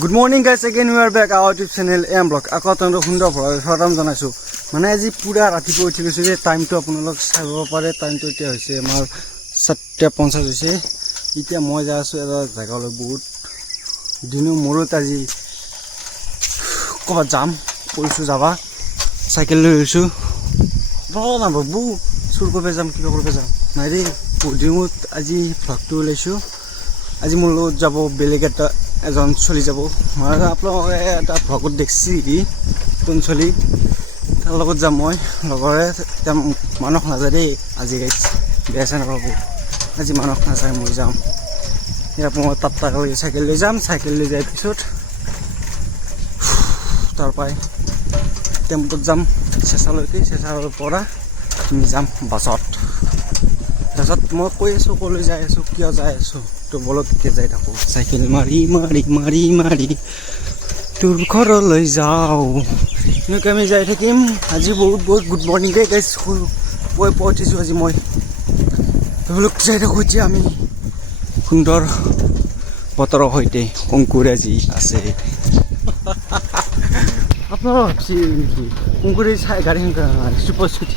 Good morning guys, again we are back our YouTube channel AM Blog. Ako tondro hundo salam janaisu. Mane aji pura rati po uthilu je time to apunalok sabo pare time to etia hoise amar 7:50 hoise. Etia moi ja asu eta jaga loi bahut dinu morot aji koba jam polisu jaba cycle loi isu. Bana babu sur ko be jam ki ko be jam. Nai podimut aji vlog to laisu. আজি মোৰ লগত যাব বেলেগ এটা এজন চলি যাব মই আপোনালোকে এটা ভ্লগত দেখছি কোন চলি তাৰ লগত যাম মই লগৰে মানস নাযায় দেই আজি গাইছ বেছা নকব আজি মানস নাযায় মই যাম ইয়াৰ মই তাপটাকৈ চাইকেল লৈ যাম চাইকেল লৈ যাই পিছত তাৰ পাই টেম্পোত যাম চেঁচালৈকে চেঁচাৰ পৰা আমি যাম বাছত তাৰপিছত মই কৈ আছোঁ ক'লৈ যাই আছোঁ কিয় যাই আছোঁ তো বলত কে যাই থাকো সাইকেল মারি মারি মারি মারি তোর ঘরলৈ যাও এনেকৈ আমি যাই থাকিম আজি বহুত বহুত গুড মৰ্ণিং দে গাইছ মই পঠিছোঁ আজি মই তেওঁলোক যাই থাকোঁ এতিয়া আমি সুন্দৰ বতৰৰ সৈতে অংকুৰ আজি আছে আপোনালোক ভাবছি নেকি অংকুৰে চাই গাড়ীখন চুপাৰ স্কুটি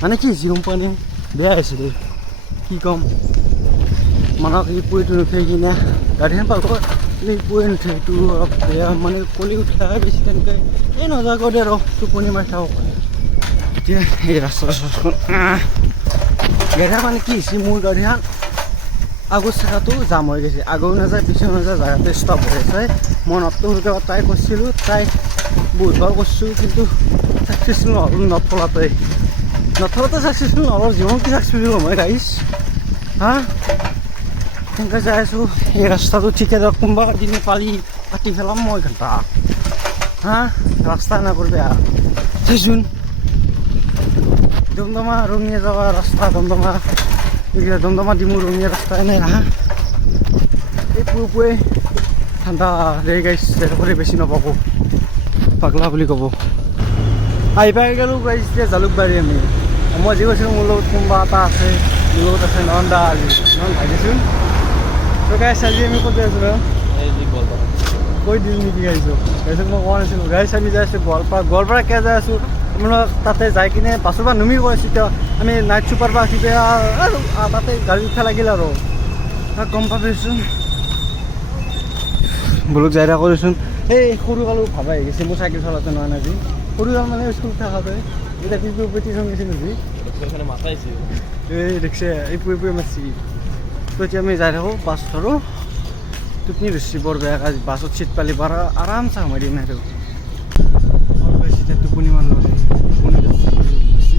মানে কি যি কোম্পানী বেয়া হৈছে দেই কি ক'ম মানক এই পুৰিটো নুঠাই কিনে গাড়ীখন পালক এই পুৰি নুঠে এইটো অলপ বেয়া মানে কলি উঠা বেছি তেনেকৈ এই নজাকৈ দে আৰু টোপনি মাৰি থাকক এতিয়া এই ৰাস্তা গাড়ীখন মানে কি হৈছে মোৰ গাড়ীখন আগৰ চকাটো জাম হৈ গৈছে আগৰ নাযায় পিছৰ নাযায় জেগাতে ষ্টপ হৈ আছে মই নতুনকৈ ট্ৰাই কৰিছিলোঁ ট্ৰাই বহুতবাৰ কৰিছোঁ কিন্তু ছাকচেছফুল নথলাতে ছাকচেছফুল নহ'ল যিমান কি ছাকচেছফুল মই গাড়ীছ হা তেনেকৈ যাই আছোঁ এই ৰাস্তাটো ঠিকে ধৰক কোনোবা দিনে পালি কাটি পেলাম মই ঘণ্টা হা ৰাস্তা নকৰিবি চাইচোন দমদমা ৰঙিয়া যাবা ৰাস্তা দমদমা এইবিলাক দমদমা ডিমু ৰঙিয়া ৰাস্তা এনেই হা এই পুৱে ঠাণ্ডা ৰে গাইছ কৰি বেছি নাপাব পাগলা বুলি ক'ব আহি পাই গ'লোঁ গাইছ এতিয়া জালুকবাৰী আমি মই যি কৈছিলোঁ মোৰ লগত কোনোবা এটা আছে মোৰ লগত আছে নন্দা আজি নন ভাইদেচোন তো গাইছ আজি আমি ক'ত যাই আছোঁ কৈ দিম নেকি গাইছোঁ তাৰপিছত মই কোৱা নাছিলোঁ গাইছ আমি যাই আছোঁ গোৱালপাৰা কিয় যাই আছোঁ আপোনালোক তাতে যাই কিনে বাছৰ পৰা নুমি গৈ আছোঁ এতিয়া আমি নাইট চুপাৰ পৰা আহি আৰু তাতে গাড়ী উঠা লাগিল আৰু গম পাবিচোন বোলো যাই থাকোঁচোন এই সৰু কালো ভাবা আহি গৈছে মোৰ চাইকেল চলাতে নহয় আজি সৰু কাল মানে স্কুল থাকাতে এতিয়া পিছপুৰ পেটিশ্যন গৈছিলোঁ যি এই দেখিছে এই পুৰি মাৰছি তো এতিয়া আমি যাই থাকোঁ বাছ ধৰোঁ টোপনি ধৰিছি বৰ বেয়া আজি বাছত চিট পালি বাৰ আৰামছে সোমাই দিম আৰু এতিয়া টোপনি মাৰিলোঁ টোপনি ধৰিছি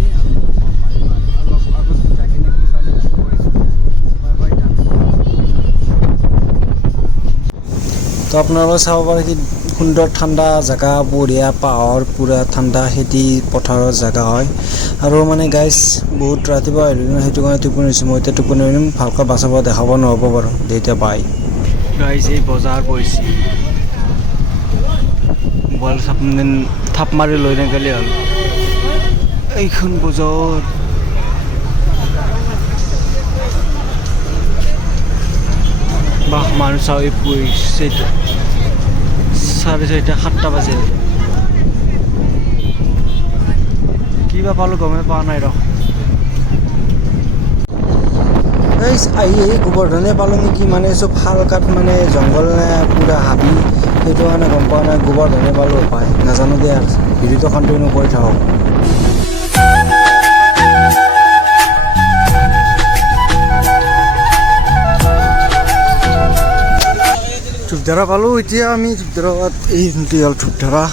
আগত যাই কিনে কি পালি তো আপোনালোকে চাব পাৰে কি সুন্দৰ ঠাণ্ডা জেগা বঢ়িয়া পাহাৰ পূৰা ঠাণ্ডা খেতি পথাৰৰ জেগা হয় আৰু মানে গাইছ বহুত ৰাতিপুৱা আহিলোঁ সেইটো কাৰণে টোপনি হৈছোঁ মই এতিয়া টোপনি আহিম ভালকৈ বাছৰ পৰা দেখাব নহ'ব বাৰু দেউতা পাই গাইছ এই বজাৰ বহিছে মোবাইল থাপ মাৰি লৈ নাগ'লে হ'ল এইখন বজাৰ বাহ মানুহ চাওঁ এই বহিছে 6:30 বাজে কিবা পালোঁ গমেই পোৱা নাই ৰ আহি গোবৰ্ধনে পালোঁ নেকি মানে চব শাল কাঠ মানে জংঘল নে পূৰা হাবি সেইটো কাৰণে গম পোৱা নাই গোবৰ্ধনে পালোঁ পায় নাজানো দে আৰু ভিডিঅ'টো কণ্টিনিউ কৰি থাকক ধূপধাৰা পালোঁ এতিয়া আমি ধূপধাৰাত এই হ'ল ধূপধাৰা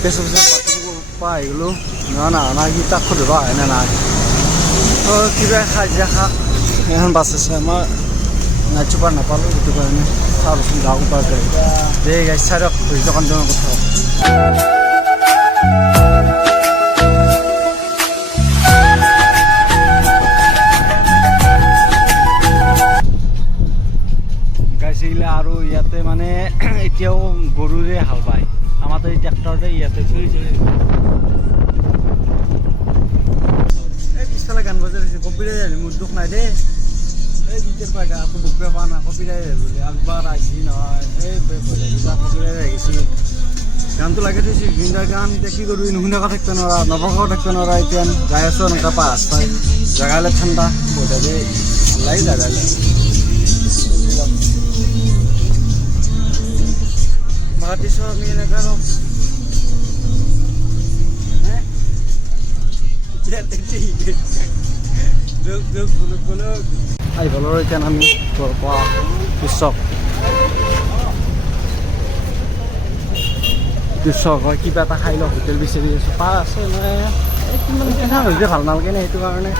পেচা পৰা আহি গ'লোঁ না সি তাক ধৰা আহে নে নাই কিবা খাজিয়া শাক এখন বাছ আছে আমাৰ নাইট চুপাৰ নাপালোঁ সেইটো কাৰণে চাওঁচোন গাঁও পাৰ কৰি দে গাড়ী চাইডক ভিডিঅ' কণ্টিনিউ কথা গাইছিলে আৰু ইয়াতে মানে এতিয়াও গৰুৰে হাল বায় আমাৰতো এই ট্ৰেক্টৰতে ইয়াতে এই পিছফালে গান বজাই দিছে কম্পিউটাৰ মোৰ দুখ নাই দেই এই জিতেৰ পাইকা আকৌ বুকবে পা না কপিৰাই বুলি একবাৰ আহিছি নহয় এই কপিৰাই আহিছি গানটো লাগি থৈছি জুবিনদাৰ গান এতিয়া কি কৰোঁ নুশুনাকৈ থাকিব নোৱাৰা নভকাও থাকিব নোৱাৰা এতিয়া যাই আছোঁ এনেকুৱা পা ৰাস্তাই জেগালৈ ঠাণ্ডা বঢ়িয়াকৈ ভাল লাগি জেগালৈ মাতিছোঁ আমি এনেকৈ আৰু আহি গ'লো এতিয়া আমি পৰা কৃষক হয় কিবা এটা খাই লওঁ হোটেল বিচাৰি আছোঁ পা আছে মানে কিমান কেঁচা হৈছে ভাল নালাগে নে সেইটো কাৰণে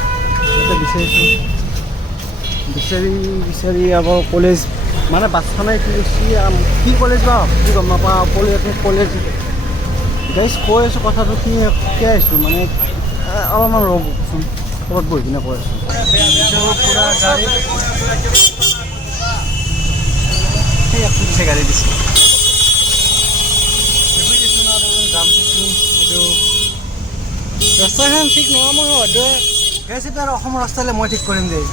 এতিয়া বিচাৰিছোঁ বিচাৰি আকৌ কলেজ মানে বাছখনে কি কলেজ বা কি গম নাপাওঁ কলেজ গাইজ কৈ আছোঁ কথাটো কি আহিছোঁ মানে অলপমান ৰ'বচোন ক'ৰবাত বহি কিনে কৈ আছোঁ পূৰা গাড়ী গাড়ী দিছে ৰাস্তাখন ঠিক নহয় মই হয়তো গাইছে আৰু অসমৰ ৰাস্তালৈ মই ঠিক কৰিম দেই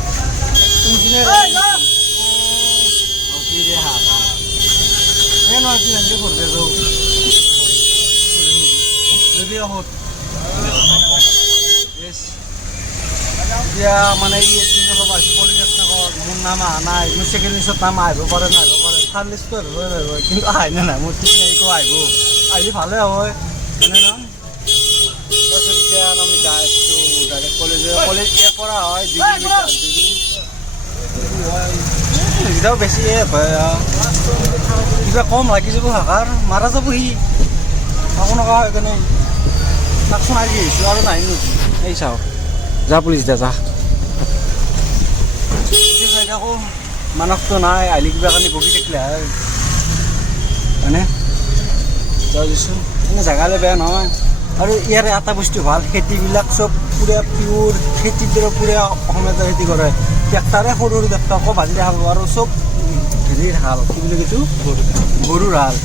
এতিয়া মানে অলপ আহিছোঁ পৰিৱেশনগৰ মোৰ নাম অহা নাই মোৰ ছেকেণ্ড লিষ্টত নাম আহিব পাৰে নাহিব পাৰে থাৰ্ড লিষ্টটো আহিব কিন্তু আহেনে নাই মোৰ ঠিক নাই একো আহিব আহিলে ভালে হয় এনে নহয় তাৰপিছত এতিয়া আমি যাই আছোঁ ডাইৰেক্ট কলেজ ইয়াৰ পৰা হয় সুবিধাও বেছি কিবা কম লাগি যাব শাখাৰ মাৰা যাব সি আকৌ নকা হয় কেনে তাকচোন আজি আহিছোঁ আৰু নাহিম নেকি এই চাওক যা পুলিচ দা যা চাই থাকোঁ মানসটো নাই আহিলে কিবা কাৰণে বহি থাকিলে হয়নে যাই দিছোঁ এনে জেগালৈ বেয়া নহয় আৰু ইয়াৰে এটা বস্তু ভাল খেতিবিলাক চব পূৰা পিয়ৰ খেতিৰ দৰে পূৰা অসমীয়া খেতি কৰে ট্ৰেক্টাৰে সৰু সৰু ট্ৰেক্টাৰকো ভাজি দেখা পাব আৰু চব হেৰিৰ হাল কি বুলি কৈছোঁ গৰুৰ হাল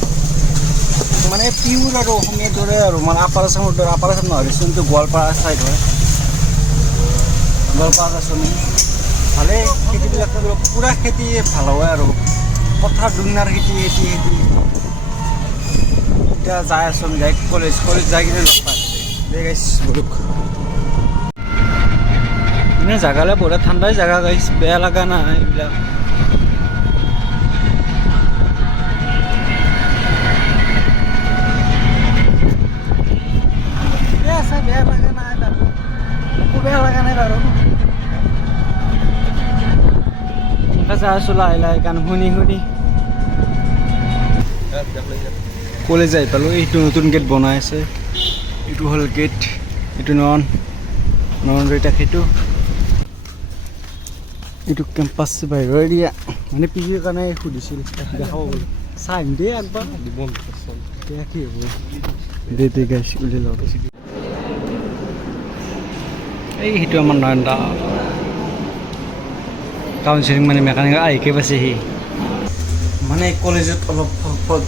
মানে পিয়ৰ আৰু অসমীয়াৰ দৰে আৰু মানে আপাৰ আছামৰ দৰে আপাৰ আছাম নহয় কিন্তু গোৱালপাৰা চাইড হয় গোৱালপাৰা আঁচনি ভালেই খেতিবিলাক পূৰা খেতি ভাল হয় আৰু পথাৰ দুনিয়াৰ খেতি এতিয়া যাই আছোঁ আমি যাই কলেজ যাই কিনে লগ পাই দে গাইছ বলক এনে জেগালৈ বহুত ঠাণ্ডাই জেগা গাইছ বেয়া লগা নাই এইবিলাক বেয়া লগা নাই বাৰু একো বেয়া লগা নাই বাৰু যাই আছোঁ লাহে লাহে গান শুনি কলেজ যাই পালোঁ এইটো নতুন গেট বনাই আছে এইটো হ'ল গেট এইটো নন এতিয়া এইটো কেম্পাছ বাহিৰৰ এৰিয়া মানে পিজিৰ কাৰণে সুধিছিল দেখাব বোলে চাই আহিম দেই একবাৰ কি হ'ব দে গাইছ উলিয়াই লওঁ এই সেইটো আমাৰ নয়নদা কাউন্সিলিং মানে মেকানিকেল আহিকে পাইছেহি মানে কলেজত অলপ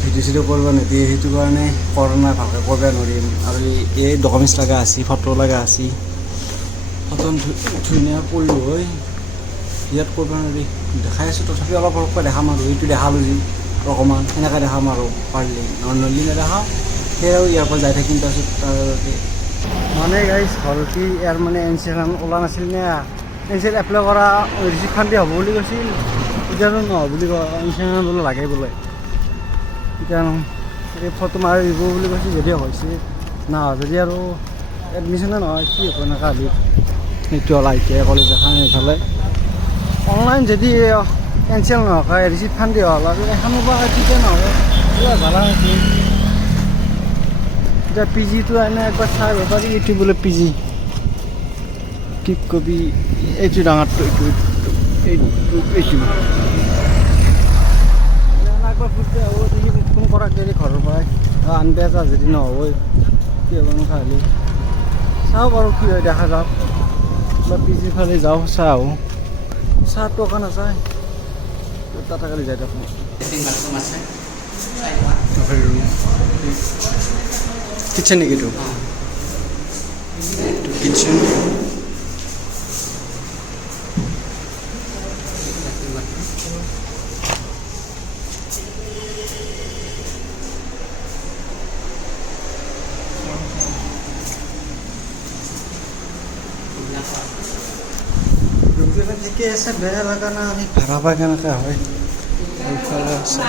ভিডিঅ' চিডিঅ' কৰিব নিদিয়ে সেইটো কাৰণে কৰা নাই ভালকৈ কৰিব নোৱাৰিম আৰু এই ডকুমেণ্টছ লগা আছে ফটো লগা আছে ফটো ধুনীয়া কৰিলোঁ হয় ইয়াত কৰিব নোৱাৰি দেখাই আছোঁ তথাপি অলপ অলপকৈ দেখাম আৰু এইটো দেখালোঁ যি অকণমান সেনেকৈ দেখাম আৰু পাৰিলে নলি নেদেখাওঁ সেই আৰু ইয়াৰ পৰা যাই থাকিম তাৰপিছত মানে গাইছ হ'ল কি ইয়াৰ মানে এনচিএল ওলোৱা নাছিল নে এনচিএল এপ্লাই কৰা ৰিচিপ্টখন দিয়া হ'ব বুলি কৈছিল এতিয়ানো নহ'ব বুলি কয় এনচিএল বোলে লাগে বোলে এতিয়া এই ফটো মাৰি দিব বুলি কৈছে যদি হৈছে নহয় যদি আৰু এডমিশ্যনে নহয় কি হ'ব এনেকুৱা হ'লে সেইটো হ'ল আই টি আই কলেজ এখন এইফালে অনলাইন যদি কেঞ্চেল নহয় ৰিচিপ্টখন দিয়া হ'ল আৰু এখনো বা তেতিয়া নহয় ভালা নাছিল এতিয়া পি জিটো এনে একবাৰ চাই আহিব পাৰি এইটো বোলে পি জি কি কবি এইটো ডাঙৰটো এইটো একবাৰ ফুটতে হ'ব দেখি ফোন কৰাক যদি ঘৰৰ পৰাই আনবে যা যদি নহ'বই কি হ'ব খালি চাওঁ বাৰু কি হয় দেখা যাওক বা পি জিৰ ফালে যাওঁ চাই আহোঁ চাহ টকা নাযায় তাতে কালি যাই থাকোঁ কিটচেন নেকি এইটো কিটচেন ঠিকে আছে, বেয়া লগা নাই। আমি ভাড়া পাই কেনেকৈ হয় এইফালে আছে।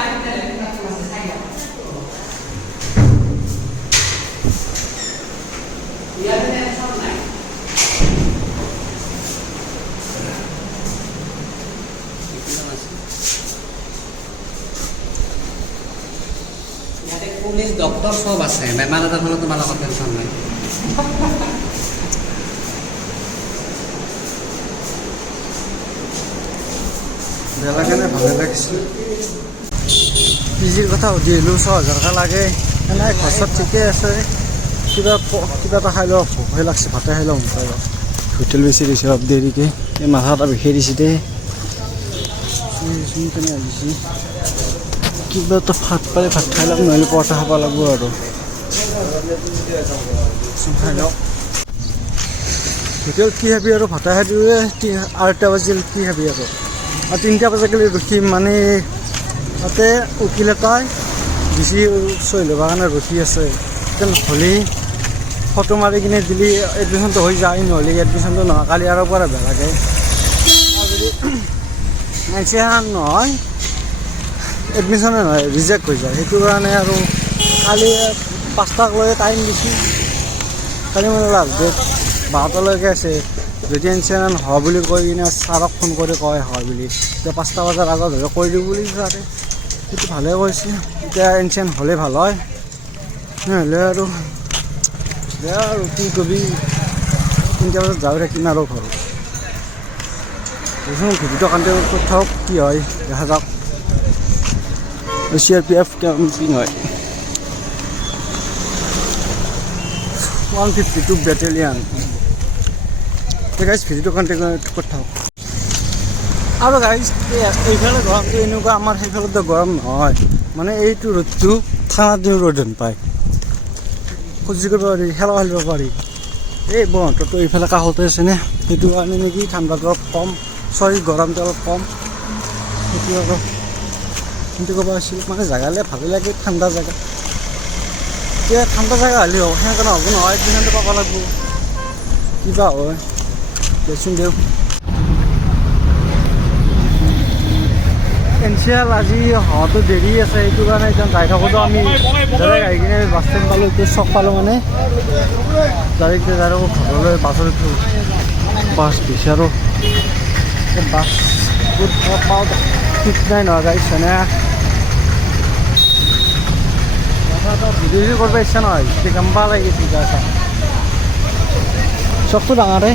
পুলিচ ডক্টৰ চব আছে, বেমাৰ আজাৰ হ'লে তোমাৰ লগত টেনশ্যন নাই। বেয়া লাগে নাই, ভালে লাগিছিল। পিজিৰ কথা সুধি আহিলোঁ, 6,000 লাগে। এনেই ঘৰত ঠিকে আছে। কিবা এটা খাই লওঁ, ভোকহে লাগছে, ভাতে খাই লওঁ। হোটেল বেছি দিছে অলপ দেৰিকৈ। এই মাথা এটা বিষাই দিছে দেই। কেনে আহিছে কিবা এটা ভাত পালে ভাত খাই লওক, নহ'লে পৰঠা খাব লাগিব আৰু খাই লওক। হোটেল কি খাবি আৰু ভাতে খাই দিওঁ। 8টা বাজিল, কি খাবি আৰু 3টা বজাত গ'লে ৰখিম। মানে তাতে উকিল এটাই বেছি চহি ল'বৰ কাৰণে ৰখি আছে। হ'লে ফটো মাৰি কিনে দিলি এডমিশ্যনটো হৈ যায়, নহ'লে এডমিশ্যনটো নহয়। কালি আৰু পৰা বেয়া লাগে। আৰু যদি নহয় এডমিশ্যনে নহয়, ৰিজেক্ট হৈ যায়। সেইটো কাৰণে আৰু কালি 5টাক লৈ টাইম দিছোঁ। কালি মানে লাষ্ট ডেট 12টালৈকে আছে। যদি এনচেন হয় বুলি কৈ কিনে ছাৰক ফোন কৰি কয় হয় বুলি, এতিয়া 5টা বজাৰ আগত হ'লে কৈ দিওঁ বুলি ছাৰে। সেইটো ভালে কৈছে। এতিয়া এনচেন হ'লে ভাল হয়, নহ'লে আৰু বেয়া আৰু কি কবি। 3টা বজাত যাওঁ থাকিম আৰু ঘৰত। ভিডিঅ'টো কণ্টিনিউ কৰি থাকক, কি হয় দেখা যাওক। CRPF কেম্পিং হয় 152 বেটেলিয়ান। গাইজ ভিডিঅ'টো কণ্টিনিউ কৰি থাকক। আৰু গাইজ এইফালে গৰমটো এনেকুৱা, আমাৰ সেইফালেতো গৰম নহয়। মানে এইটো ৰ'দটো ঠাণ্ডা দিন ৰ'দ যেন পায়, খোজ কৰিব পাৰি, খেলা খেলিব পাৰি। এই ব্ৰহ্মপুত্ৰটো এইফালে কাষতে আছেনে, সেইটো কাৰণে নেকি ঠাণ্ডাটো অলপ কম, গৰমটো অলপ কম। সেইটো আৰু কিন্তু ক'ব আছিল, মানে জেগালৈ ভালেই লাগে, ঠাণ্ডা জেগা। এতিয়া ঠাণ্ডা জেগা হ'লেই হ'ব, সেনেকৈ নহ'ব নহয়। এডমিশ্যনটো পাব লাগিব, কিবা হয় দেচোন দিয়ক। এনচিএল আজি হওঁতে দেৰি আছে, সেইটো কাৰণে এতিয়া যাই থাকোঁতো আমি ডাইৰেক্ট আহি কিনে বাছ ষ্টেণ্ড পালোঁ, এতিয়া চক পালোঁ। মানে ডাইৰেক্ট যাই থাকোঁ ঘৰলৈ। বাছত উঠোঁ, বাছ দিছে আৰু বাছ পাওঁ ঠিক নাই নহয় গাইছ। মানে ভিডিঅ' কৰিব ইচ্ছা নহয়, গম্বা লাগিছে গা চা। চকটো ডাঙৰে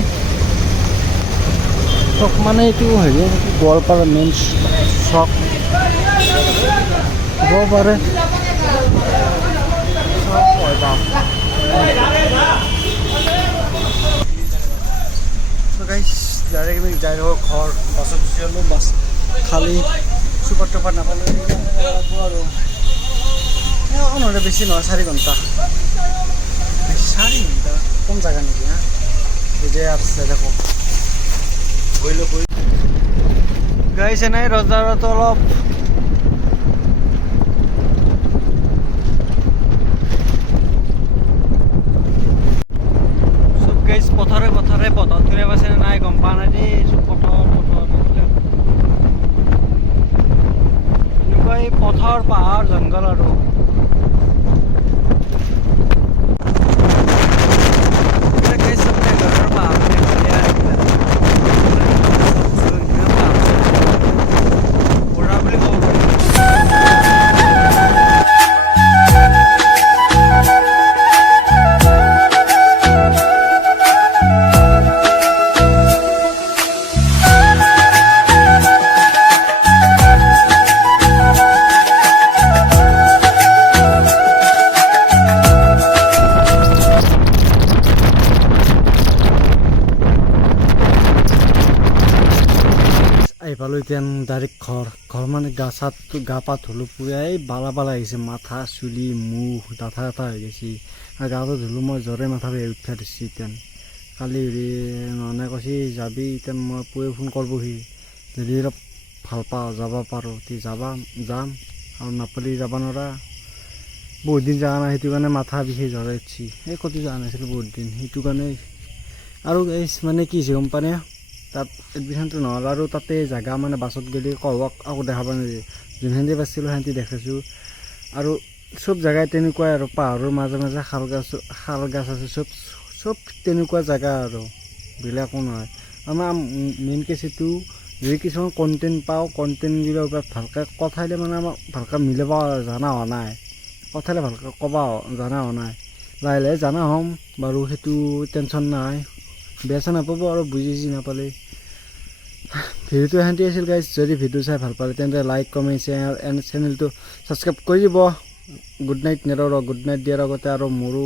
চক, মানে এইটো হেৰি গোৱালপাৰা মেইন চক হ'ব পাৰে। ডাইৰেক্ট আমি যাই থাকোঁ ঘৰ। বাছত গুচি গ'লোঁ, বাছ খালী চুপাৰ টুপাৰ নাপালোঁ আৰু নহ'লে বেছি নহয় 4 ঘণ্টা। 4 ঘণ্টা কম জেগা নেকি? হা এতিয়া আছে দেখো গাইছে নাই ৰজাৰতো অলপ চব গাইছ পথাৰে পথাৰে বতৰ ধুনীয়া পাইছে নাই গম পোৱা নাই দেই। চব পথাৰ এনেকুৱা এই পথাৰ পাহাৰ জংঘল আৰু পালোঁ। এতিয়া ডাইৰেক্ট ঘৰ মানে গা পা ধুলোঁ, পুৰা এই বালা আহিছে, মাথা চুলি মুখ ডাঠা এটা হৈ গৈছে। আৰু গাটো ধুলোঁ মই, জ্বৰে মাথা বেয়া উঠা দিছে। এতিয়া কালি হেৰি ননে কৈছে যাবি, এতিয়া মই পুৱে ফোন কৰিবহি, যদি অলপ ভাল পাওঁ যাব পাৰোঁ যাম, আৰু নাপালি যাব নোৱাৰা। বহুত দিন যোৱা নাই, সেইটো কাৰণে মাথা বিষে জ্বৰে উঠিছে। এই ক'তো যোৱা নাছিলোঁ বহুত দিন, সেইটো কাৰণে। আৰু এই মানে কি হৈছে গম পানে, তাত এডমিশ্যনটো নহ'ল আৰু তাতে জেগা মানে বাছত গ'লে কহক আকৌ দেখাব নোৱাৰি যোনহেঁতি পাইছিলোঁ সেহেঁতি দেখাইছোঁ আৰু চব জেগাই তেনেকুৱাই আৰু পাহাৰৰ মাজে মাজে শাল গাছ আছে চব তেনেকুৱা জেগা আৰু বেলেগো নহয় আমাৰ মেইন কেছ এইটো যদি কিছুমান কণ্টেণ্ট পাওঁ কণ্টেণ্টবিলাকৰ ওপৰত ভালকৈ কথাইলে মানে আমাক ভালকৈ মিলাব জনা হোৱা নাই কথাইলে ভালকৈ ক'ব জনা হোৱা নাই লাহে লাহে জনা হ'ম বাৰু সেইটো টেনশ্যন নাই বেয়া চেয়া নাপাব আৰু বুজি নাপালে ভিডিঅ'টো শান্তি আছিল গাইজ যদি ভিডিঅ' চাই ভাল পালে তেন্তে লাইক কমেণ্ট শ্বেয়াৰ এণ্ড চেনেলটো ছাবস্ক্ৰাইব কৰি দিব good night narrow good night দিয়াৰ আগতে আৰু মোৰো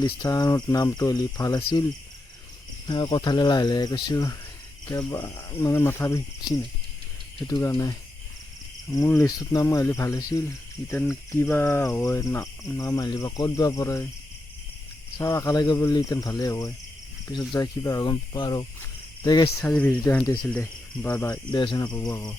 লিষ্টখনত নামটো হ'লে ভাল আছিল কথালৈ লাহে লাহে কৈছোঁ কেতিয়াবা মানে মাথা বিষছি নাই সেইটো কাৰণে মোৰ লিষ্টত নাম আহিলে ভাল আছিল এতিয়া কিবা হয় নাম আহিলে বা ক'ত বা পৰে চাওঁ একেলগে বুলি এতিয়া ভালেই হয় পিছত যাই কিবা গম পাওঁ আৰু দে গাইছ আজি ভিডিঅ'টো শান্তি আছিল দে বাই বাই বেয়া চেয়া নাপাব আকৌ